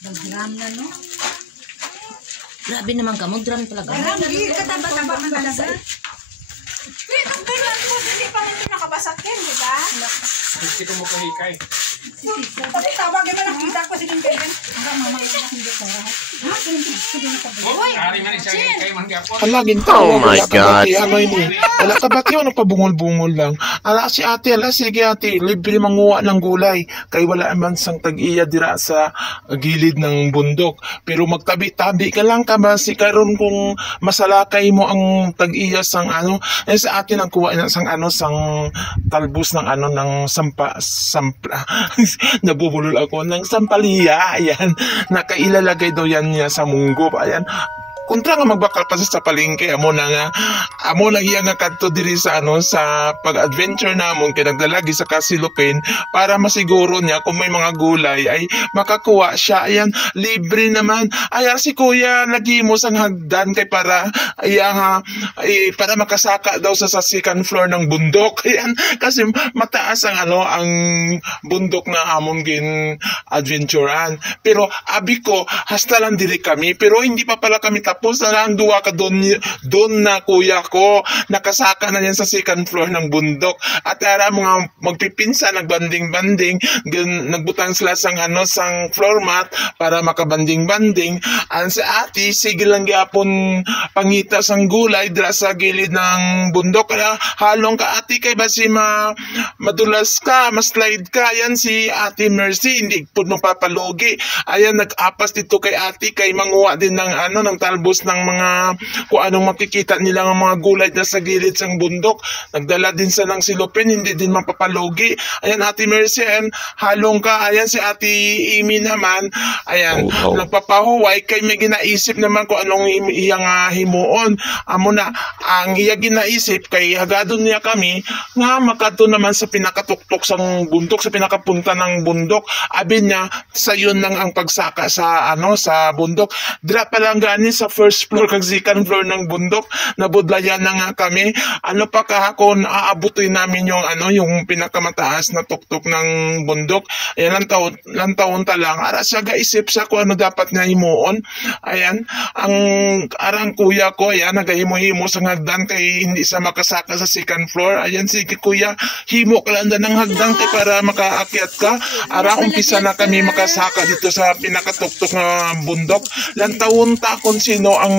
Nag-drum na, no? Grabe naman ka mo, drum talaga. Kataba-taba man talaga. Dito po, hindi pa rin nakabasag yan, di ba? Hindi ko mo kahikay. Pati tawag naman nakita ko si Kintin. Kari man isang hikay man gyapon. Alagin tao. Oh my God. Ano ini? Wala ka ba tiyo? Nagpabungol-bungol lang. Ala si ate, ala sige ate. Libre manguha ng gulay. Kay wala man sang tag-iya dira sa gilid ng bundok. Pero magtabi-tabi ka lang ka ba? Si karon kung masalakay mo ang tag-iya sang ano. Eh sa atin ang kuha na sang ano, sang talbos ng ano, ng sampla. Nabubulol ako ng sampalya. Ayan. Nakailalagay daw yan niya sa munggo. Ayan. Kontra nga magbakal pa sa palengke, amo na iya nga kadto diri sa ano, sa pag-adventure namon kay nagdalagi sa Kasilupin para masiguro niya kung may mga gulay ay makakuha siya. Ayan, libre naman. Ayan si kuya nagimos ang hagdan kay para para makasaka daw sa second floor ng bundok. Ayan, kasi mataas ang ano, ang bundok na amon gin adventurean. Pero abi ko hasta lang diri kami, pero hindi pa pala kami tapos na lang duwa ka doon na kuya ko nakasaka na yan sa second floor ng bundok at ara mga magpipinsa nagbanding-banding nagbutang sila sang ano sang floor mat para makabanding-banding ang sa ati sige lang gyapon pangita sang gulay dira sa gilid ng bundok kaya halong ka ati kay basi madulas ka ma-slide ka yan si Ate Mercy hindi pud mo papalugi ayan nag-apas dito kay ati kay manguha din ng ano ng talbos ng mga kung anong makikita nila ng mga gulay na sa gilid ng bundok. Nagdala din sa ng silupin, hindi din mapapalugi. Ayan, Ate Mercy, ayan, halong ka. Ayan, si Ate Amy naman, ayan, nagpapahuway. Kay may ginaisip naman kung anong iyang himuon. Amo na, ang iya ginaisip, kay hagadon niya kami, nga makato naman sa pinakatuktok sang bundok, sa pinakapunta ng bundok. Abin niya, sa yun lang ang pagsaka sa, ano, sa bundok. Dira pa lang gani sa first floor kag second floor ng bundok nabudlayan na nga kami ano pa kahapon aabutin namin yung ano yung pinakamataas na tuktok ng bundok ayan lang taon ta lang ara siya gaisip sa kung ano dapat nga himuon ayan ang arang kuya ko ayan nagahimo-himo sa hagdan kay hindi sa makasaka sa second floor ayan sige kuya himo ka lang ng hagdan kay para makaakyat ka ara umpisa na kami makasaka dito sa pinakatuktok na bundok lang taon ta kung sino ang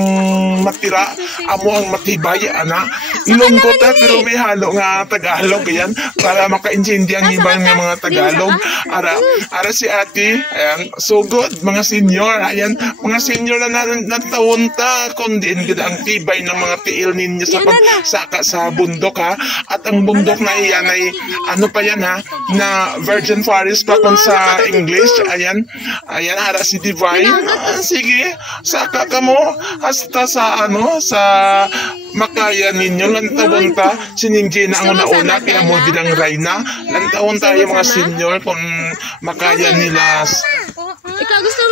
matira amo ang matibay ana ilonggo ta pero may halo nga Tagalog yan para makaintindi ang ibang nga mga Tagalog ara si ate ayan so good mga senior ayan mga senior na natawon ta kundi ang tibay ng mga tiil ninyo sa pagsaka sa bundok ha at ang bundok na iyan ay ano pa yan ha na virgin forest pa kung sa English ayan ara si Divine sige saka ka mo hasta sa ano sa makaya ninyo lantawon ta siningji na ang una kaya mo din ang Rayna lantawon tayo mga senior kung makaya nila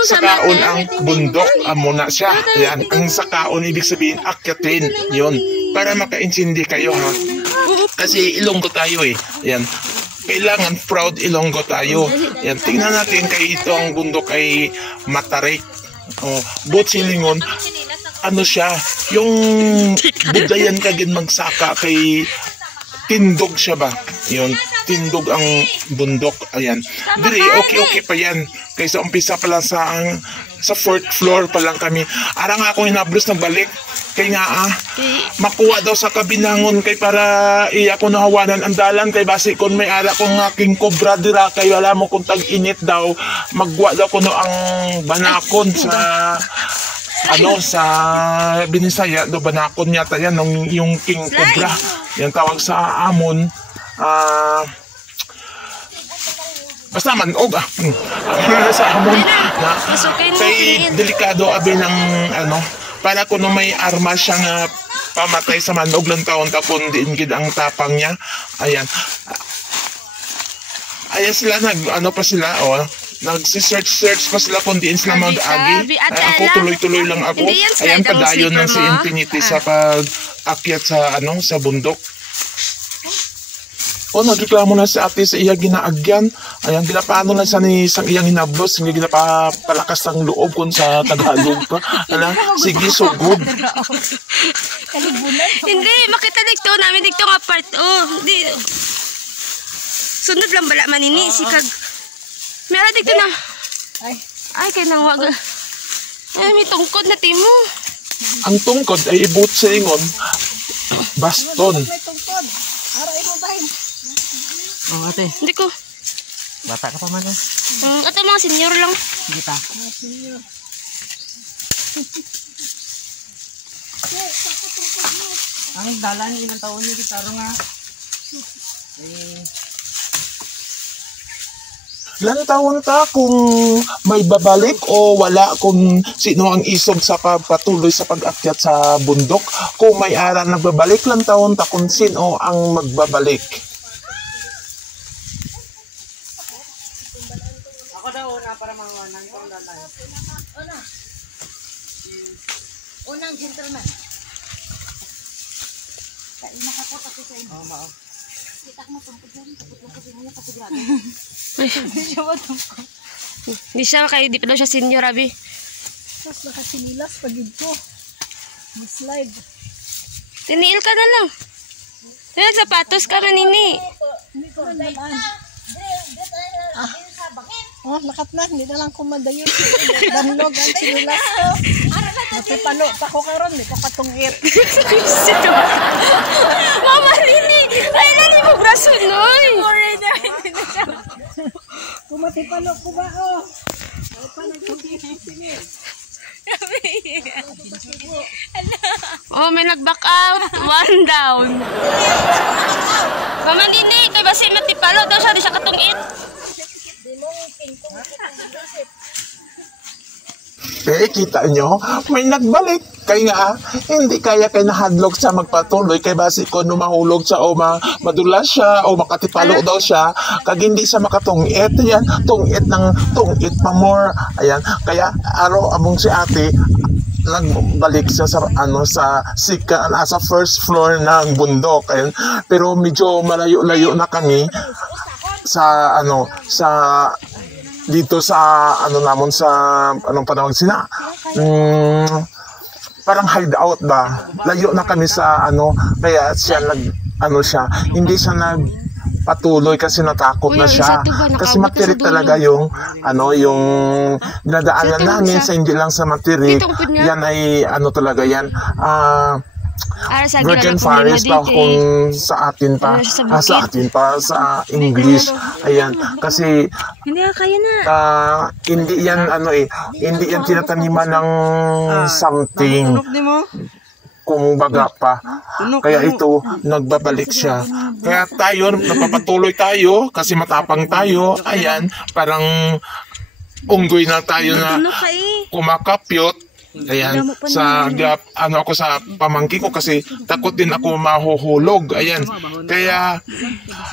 sakaon ang bundok amo na siya yan ang sakaon ibig sabihin akyatin yon para makaintindi kayo ha kasi Ilonggo tayo yan kailangan proud Ilonggo tayo yan tingnan natin kay ito ang bundok ay matarik Botsilingon ano siya yung budayan kagin magsaka kay tindog siya ba yun tindog ang bundok ayan diri okay pa yan kaysa umpisa pa lang sa fourth floor pa lang kami arang ako hinablos nagbalik kay nga makuha daw sa kabinangon kay para iya ko nahawanan ang dalan kay basi kon may ara kong aking kobra dira kay wala mo kung tag-init daw magwa daw kuno ang banakon sa ano sa Binisaya do banakon yata yan yung king cobra yan tawag sa amon basta manog sa amon na kay delikado abi ng ano para kuno may arma siyang pamatay sa manog lang taon ta kundi ingid ang tapang niya ayan sila ano pa sila nagsi-search pa sila kung diin sila mag-agi. Ako tuloy-tuloy lang ako. Ayan, padayon ng si Infinity sa pag-akyat sa sa bundok. O, nagreklamo na si ate sa iya ginaagyan. Ayan, ginapaano na sa ni sang iyang hinablos. Hindi ginapapalakas ang loob kung sa Tagalog ka. Ala, sige, so good. Hindi, makita dito namin dito nga part. Oh, di. Sunod lang bala manini si kag. Meron dito na. Ay, kay nang wag. Ay, may tungkod na timo. Ang tungkod ay ibut sa ingon. Baston. May tungkod. Ara imo bahin. Oh, ate. Hindi ko. Bata ka pa man. Ito mga senior lang. Sige ta. Ang dalan ilang taon ni gitaro nga. Ilan taon ta kung may babalik o wala kung sino ang isog sa pagpatuloy sa pag-akyat sa bundok. Kung may ara nagbabalik lang taon ta kung sino ang magbabalik. Ako daw una para mangunan ko dalan. Unang gentleman. Oh, mao. Hindi siya kay di pa daw siya senior abi. Tapos nakasinilas pagid ko. Slide. Tiniil ka na lang. Sapatos ka manini. Hindi ko nalaan. Oh, lakat na. Hindi na lang kumadayo. Damnog ang sinilas ko. Napipano pa ko karon. Hindi ko katungit. Mama Lini, ay nani mo braso noy. Kumatipano ko ba oh. Oh, may nag-back out. One down. Mama Lini, kay basi matipalo daw siya di siya katungit. Kita nyo, may nagbalik. Kaya nga, hindi kaya kay nahadlok sa magpatuloy. Kay basi ko no mahulog siya o madulas siya o makatipalo daw siya. Kag hindi siya makatungit. Ayan, tungit pa more. Ayan, kaya araw among si ate, nagbalik siya sa sa first floor ng bundok. Ayan, pero medyo malayo-layo na kami sa dito sa namon sa anong panawag sina parang hideout ba, layo na kami sa kaya siya hindi siya nagpatuloy kasi natakot na siya kasi matirik talaga yung yung dinadaanan namin sa hindi lang sa matirik yan ay talaga yan Virgin Forest pa kung sa atin pa sa English. Ayan, kasi Hindi kaya na. hindi yan hindi yan tinataniman ng something. Kung baga pa. Kaya ito, nagbabalik siya. Kaya tayo, napapatuloy tayo kasi matapang tayo. Ayan, parang unggoy na tayo na kumakapyot. Ayan, ako sa pamangkin ko kasi takot din ako mahuhulog. Ayan, kaya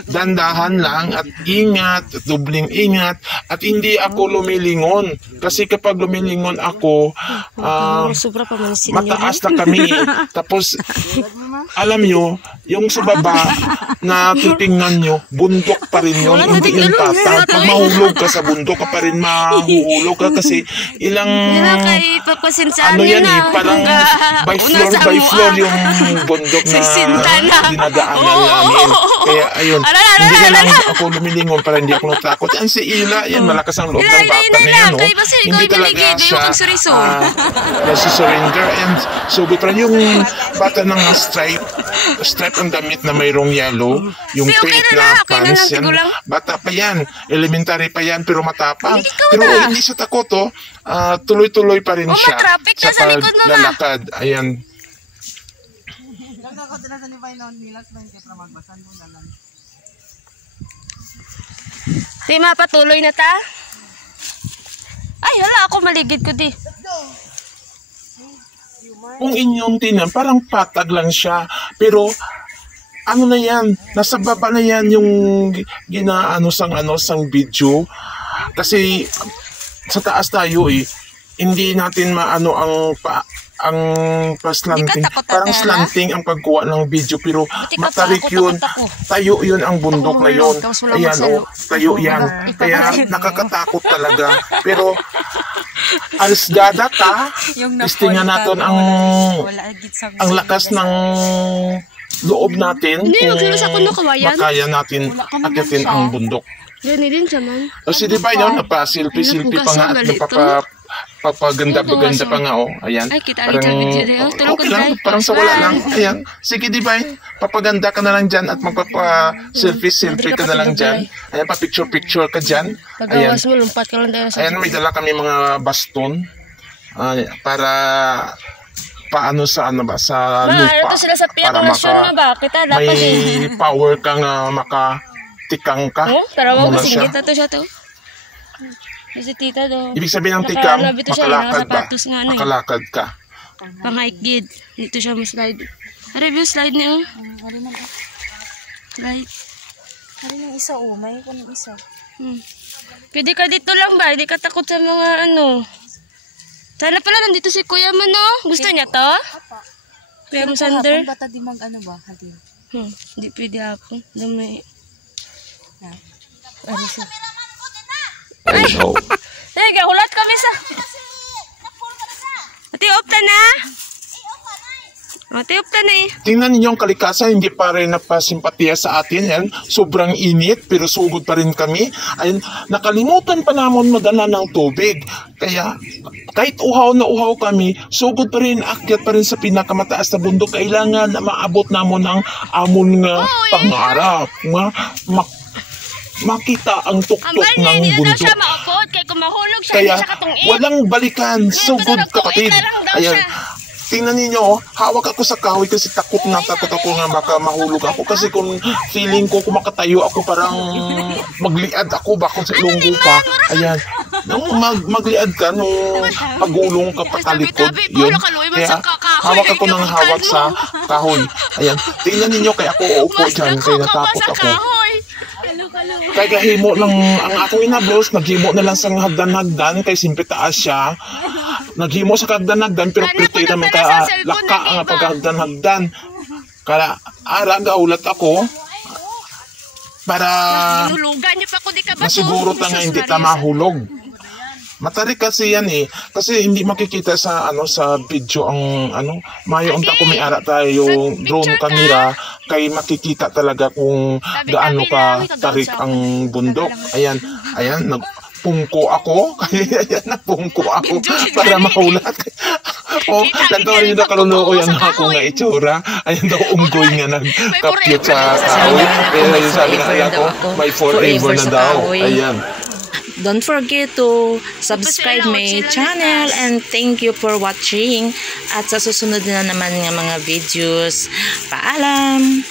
dandahan lang at ingat, dubling ingat at hindi ako lumilingon. Kasi kapag lumilingon ako, mataas na kami. Tapos, alam nyo, yung sa baba na titingnan nyo, bundok pa rin yun, hindi yung tatag. Pag mahulog ka sa bundok ka pa rin mahuhulog ka kasi ilang yan parang by floor yung bundok na dinadaanan namin. Kaya ayun, hindi na lang ako lumilingon para hindi ako natakot. Yan si Ila, yan malakas ang loob ng bata na yan. Hindi talaga siya nasi-surrender. And so, parang yung bata ng stripe ang damit na mayroong yellow, yung pink na pants, yan. Bata pa yan, elementary pa yan, pero matapang. Pero hindi siya takot, tuloy-tuloy pa rin siya sa paglalakad. Ayan. Di mapatuloy na ta? Ay, hala ako maligid ko di. Kung inyong tinan, parang patag lang siya. Pero, na yan, nasa baba na yan yung sang video. Kasi, sa taas tayo hindi natin ang ang paslanting, Di ka takot, parang Ate Ella? slanting ang pagkuha ng video pero Di ka matarik takot, yun, takot ako. tayo yun ang bundok na yun. Tapos wala Ayan magsalo. tayo yan. Kaya nakakatakot talaga. Pero alisgada ka, testingan natin ang lakas ng loob natin Hindi, kung magsilos ako ng kawayan. makaya natin akitin ang bundok. Gani din siya man. O si di ba yun, napa-selfie-selfie pa nga at napapaganda-ganda pa nga, oh. Ayan. Ay, kita rin sa video na yun. Tulong ko okay lang, dyan. parang sa wala lang. Ayan. Sige, di ba yun? Papaganda ka na lang dyan at magpapa-selfie-selfie ka na lang dyan. Ayan, pa-picture-picture ka dyan. Ayan. Pagawas mo, lumpat ka lang tayo sa... Ayan, may dala kami mga baston para paano sa ano ba, sa lupa. Ano to sila sa pinakasyon nga ba? Kita dapat may power kang makatikang ka. Oh, tarawa Muna ko siya. singgit na to siya to. Si tita do. Ibig sabihin ng tikang, Naka-ano, bito siya, makalakad ba? nakasapatos nga na eh. Makalakad ka. Pang-hike gid. Dito siya ma-slide. Review slide niyo. Slide. Ano yung isa may ko ng isa. Pwede ka dito lang ba? Hindi ka takot sa mga ano. Sana pala nandito si Kuya mo, no? Gusto niya to? Kuya mo Sander? Bata di mag ano ba? Hati. Hindi pwede ako. Dami. Ano siya? Oh no. Sige, hulat kami sa... Ati, opta na? Ati, opta na eh. Tingnan ninyo ang kalikasan, hindi pa rin napasimpatiya sa atin. Yan. Sobrang init, pero sugod pa rin kami. Ayun, nakalimutan pa namon madala ng tubig. Kaya, kahit uhaw na uhaw kami, sugod pa rin, akyat pa rin sa pinakamataas na bundok. Kailangan na maabot namon ang amon nga pangarap. Makita ang tuktok ng Hindi na daw bundok. siya maukod. Kaya kung mahulog siya, Kaya hindi siya katungin. walang balikan. Sugod kapatid. Ayan. Tingnan ninyo, hawak ako sa kahoy kasi takot ako nga baka mahulog ako. Kasi kung feeling ko, kung makatayo ako, parang magliad ako baka sa ilonggo pa. Ayan. Nung magliad ka, nung pagulong ka patalikod, yun. Kaya hawak ako ng hawak sa kahoy. Ayan. Tingnan ninyo, kaya ako uupo dyan, kaya natakot ako. Kaya kahimo lang ang akong inablos, naghimo na lang sa hagdan-hagdan, kay simple taas siya. Naghimo sa hagdan-hagdan, pero pretty naman ka laka ang paghagdan-hagdan. Kaya gaulat ako para Nulugan niyo pa ko di ka ba? masiguro ta nga hindi ta mahulog. Matarik kasi yan eh. Kasi hindi makikita sa sa video ang mayo unta ko may ara tayo drone camera kay makikita talaga kung gaano ka tarik ang bundok. Ayan, nagpungko ako. Ayan, nagpungko ako para mahulat. Nagtawag nyo na kalunoko yan ako nga itsura. Ayan daw unggoy nga nagkapyot sa kahoy. Kaya sabi na kaya ko, may forever na daw. Ayan. Don't forget to subscribe my channel and thank you for watching. At sa susunod na naman ng mga videos. Paalam!